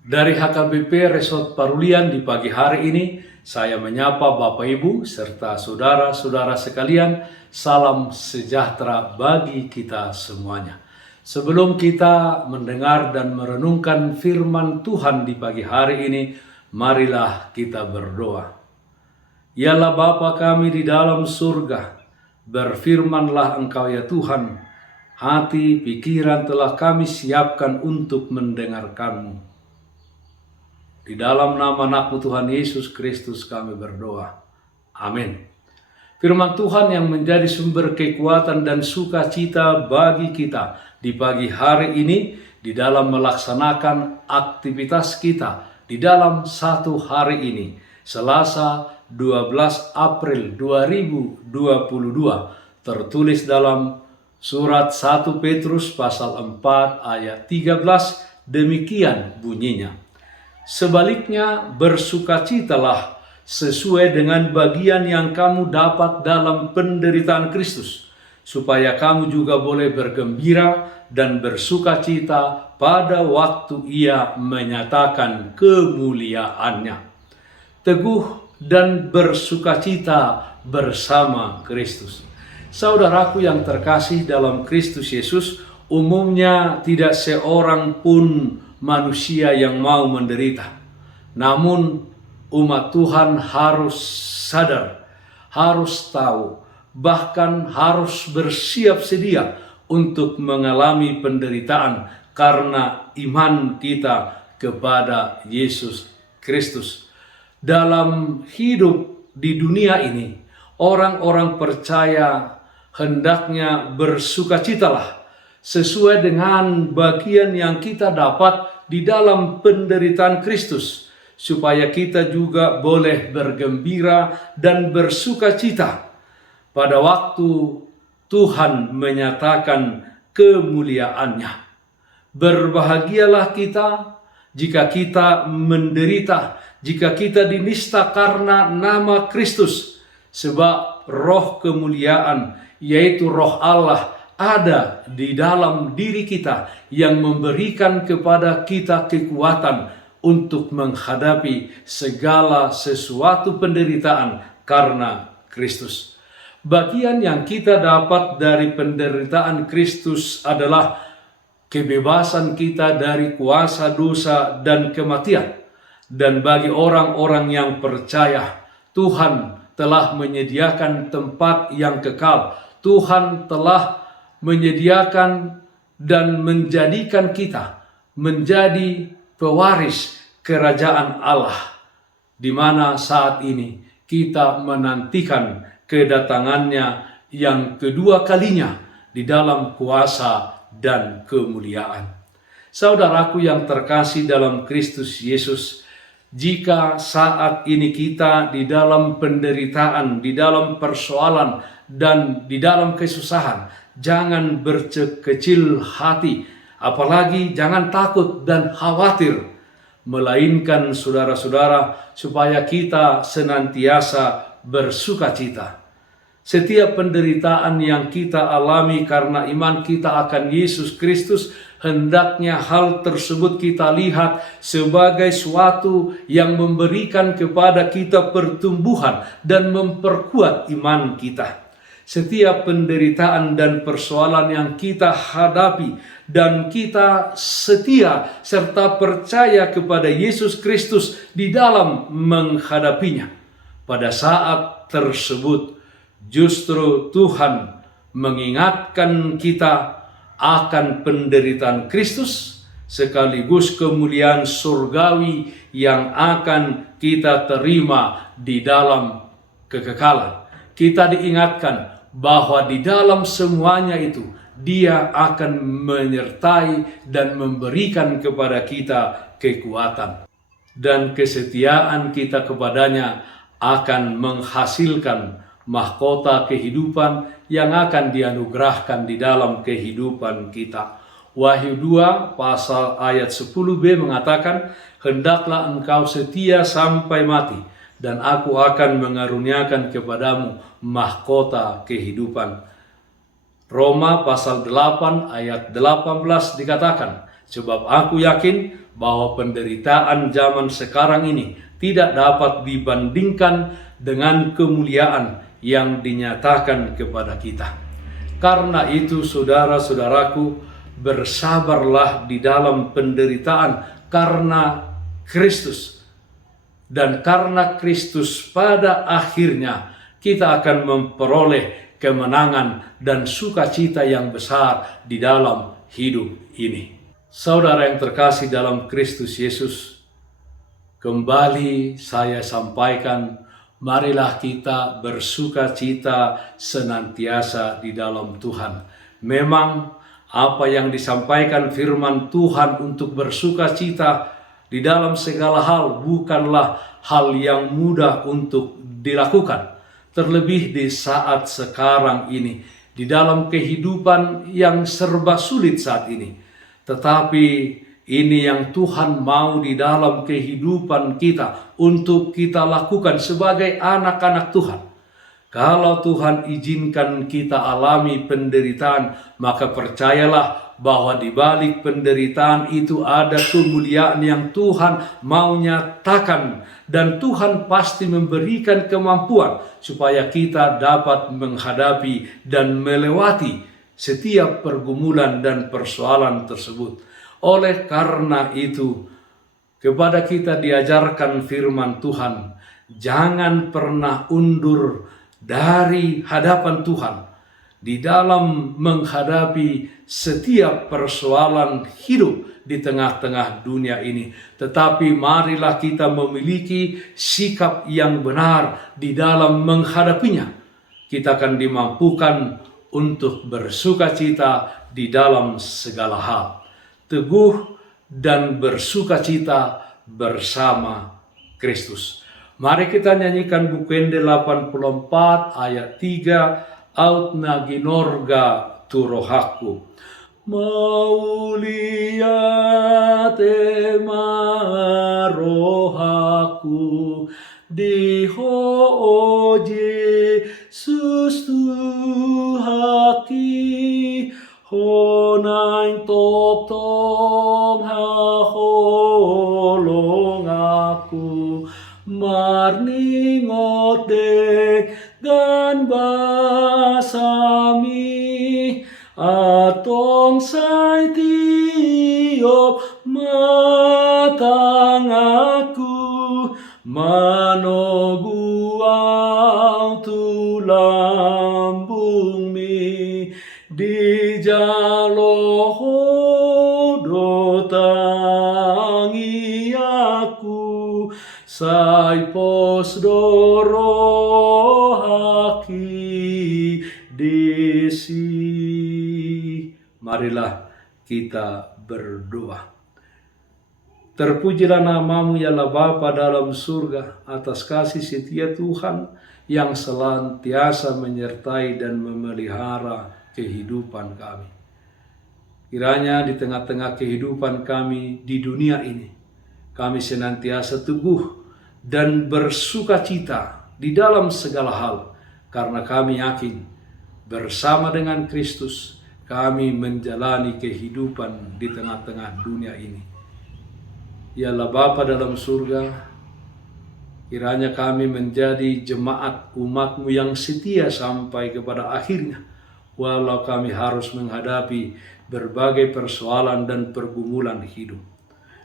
Dari HKBP Resort Parulian di pagi hari ini, saya menyapa Bapak Ibu serta saudara-saudara sekalian, salam sejahtera bagi kita semuanya. Sebelum kita mendengar dan merenungkan firman Tuhan di pagi hari ini, marilah kita berdoa. Yalah Bapa kami di dalam surga, berfirmanlah Engkau ya Tuhan, hati, pikiran telah kami siapkan untuk mendengarkan-Mu. Di dalam nama anak-Mu Tuhan Yesus Kristus kami berdoa. Amin. Firman Tuhan yang menjadi sumber kekuatan dan sukacita bagi kita di pagi hari ini di dalam melaksanakan aktivitas kita di dalam satu hari ini, Selasa 12 April 2022, tertulis dalam surat 1 Petrus pasal 4 ayat 13, demikian bunyinya. Sebaliknya bersukacitalah sesuai dengan bagian yang kamu dapat dalam penderitaan Kristus, supaya kamu juga boleh bergembira dan bersukacita pada waktu Ia menyatakan kemuliaannya. Teguh dan bersukacita bersama Kristus. Saudaraku yang terkasih dalam Kristus Yesus, umumnya tidak seorang pun manusia yang mau menderita. Namun umat Tuhan harus sadar, harus tahu, bahkan harus bersiap sedia untuk mengalami penderitaan karena iman kita kepada Yesus Kristus. Dalam hidup di dunia ini, orang-orang percaya hendaknya bersukacitalah sesuai dengan bagian yang kita dapat di dalam penderitaan Kristus, supaya kita juga boleh bergembira dan bersukacita pada waktu Tuhan menyatakan kemuliaannya. Berbahagialah kita jika kita menderita, jika kita dinista karena nama Kristus, sebab roh kemuliaan, yaitu roh Allah, ada di dalam diri kita yang memberikan kepada kita kekuatan untuk menghadapi segala sesuatu penderitaan karena Kristus. Bagian yang kita dapat dari penderitaan Kristus adalah kebebasan kita dari kuasa dosa dan kematian. Dan bagi orang-orang yang percaya, Tuhan telah menyediakan tempat yang kekal. Tuhan telah menyediakan dan menjadikan kita menjadi pewaris kerajaan Allah, di mana saat ini kita menantikan kedatangannya yang kedua kalinya di dalam kuasa dan kemuliaan. Saudaraku yang terkasih dalam Kristus Yesus, jika saat ini kita di dalam penderitaan, di dalam persoalan, dan di dalam kesusahan, jangan berkecil hati, apalagi jangan takut dan khawatir, melainkan saudara-saudara, supaya kita senantiasa bersukacita. Setiap penderitaan yang kita alami karena iman kita akan Yesus Kristus, hendaknya hal tersebut kita lihat sebagai suatu yang memberikan kepada kita pertumbuhan dan memperkuat iman kita. Setiap penderitaan dan persoalan yang kita hadapi dan kita setia serta percaya kepada Yesus Kristus di dalam menghadapinya, pada saat tersebut justru Tuhan mengingatkan kita akan penderitaan Kristus sekaligus kemuliaan surgawi yang akan kita terima di dalam kekekalan. Kita diingatkan bahwa di dalam semuanya itu Dia akan menyertai dan memberikan kepada kita kekuatan, dan kesetiaan kita kepadanya akan menghasilkan mahkota kehidupan yang akan dianugerahkan di dalam kehidupan kita. Wahyu 2 pasal ayat 10b mengatakan, hendaklah engkau setia sampai mati, dan aku akan mengaruniakan kepadamu mahkota kehidupan. Roma pasal 8 ayat 18 dikatakan, Sebab aku yakin bahwa penderitaan zaman sekarang ini tidak dapat dibandingkan dengan kemuliaan yang dinyatakan kepada kita. Karena itu saudara-saudaraku, bersabarlah di dalam penderitaan karena Kristus. Dan karena Kristus pada akhirnya kita akan memperoleh kemenangan dan sukacita yang besar di dalam hidup ini. Saudara yang terkasih dalam Kristus Yesus, kembali saya sampaikan, marilah kita bersukacita senantiasa di dalam Tuhan. Memang apa yang disampaikan firman Tuhan untuk bersukacita di dalam segala hal bukanlah hal yang mudah untuk dilakukan. Terlebih di saat sekarang ini, di dalam kehidupan yang serba sulit saat ini. Tetapi ini yang Tuhan mau di dalam kehidupan kita untuk kita lakukan sebagai anak-anak Tuhan. Kalau Tuhan izinkan kita alami penderitaan, maka percayalah bahwa di balik penderitaan itu ada kemuliaan yang Tuhan mau nyatakan. Dan Tuhan pasti memberikan kemampuan supaya kita dapat menghadapi dan melewati setiap pergumulan dan persoalan tersebut. Oleh karena itu, kepada kita diajarkan firman Tuhan, jangan pernah undur dari hadapan Tuhan di dalam menghadapi setiap persoalan hidup di tengah-tengah dunia ini. Tetapi marilah kita memiliki sikap yang benar di dalam menghadapinya. Kita akan dimampukan untuk bersukacita di dalam segala hal. Teguh dan bersukacita bersama Kristus. Mari kita nyanyikan Bukende 84 ayat 3, Aut naginorga turohaku. Maulia tema rohaku diho Jesus Tuhaki honain top tong ha holong aku marningot de gan basami atong say tiop matang aku manoguaw tulambung mi di jaloho dotangi aku say posdoro haki desi. Marilah kita berdoa. Terpujilah namamu ya Allah Bapa dalam surga atas kasih setia Tuhan yang senantiasa menyertai dan memelihara kehidupan kami. Kiranya di tengah-tengah kehidupan kami di dunia ini, kami senantiasa teguh dan bersukacita di dalam segala hal, karena kami yakin bersama dengan Kristus kami menjalani kehidupan di tengah-tengah dunia ini. Ya Allah Bapa dalam surga, kiranya kami menjadi jemaat umat-Mu yang setia sampai kepada akhirnya, walau kami harus menghadapi berbagai persoalan dan pergumulan hidup.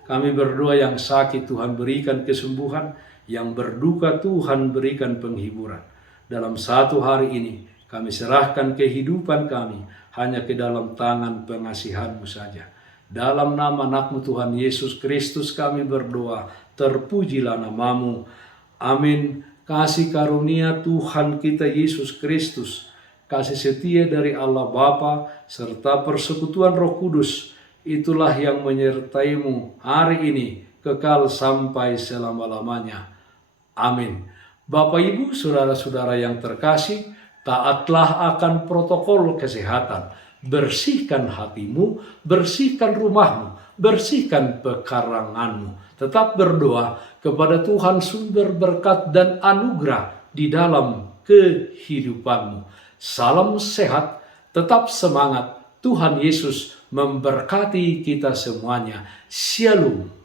Kami berdoa yang sakit Tuhan berikan kesembuhan, yang berduka Tuhan berikan penghiburan. Dalam satu hari ini kami serahkan kehidupan kami hanya ke dalam tangan pengasihan-Mu saja. Dalam nama anak-Mu Tuhan Yesus Kristus kami berdoa, terpujilah namamu. Amin. Kasih karunia Tuhan kita Yesus Kristus, kasih setia dari Allah Bapa, serta persekutuan Roh Kudus, itulah yang menyertaimu hari ini, kekal sampai selama-lamanya. Amin. Bapak Ibu, saudara-saudara yang terkasih, taatlah akan protokol kesehatan. Bersihkan hatimu, bersihkan rumahmu, bersihkan pekaranganmu. Tetap berdoa kepada Tuhan sumber berkat dan anugerah di dalam kehidupanmu. Salam sehat, tetap semangat. Tuhan Yesus memberkati kita semuanya. Shalom.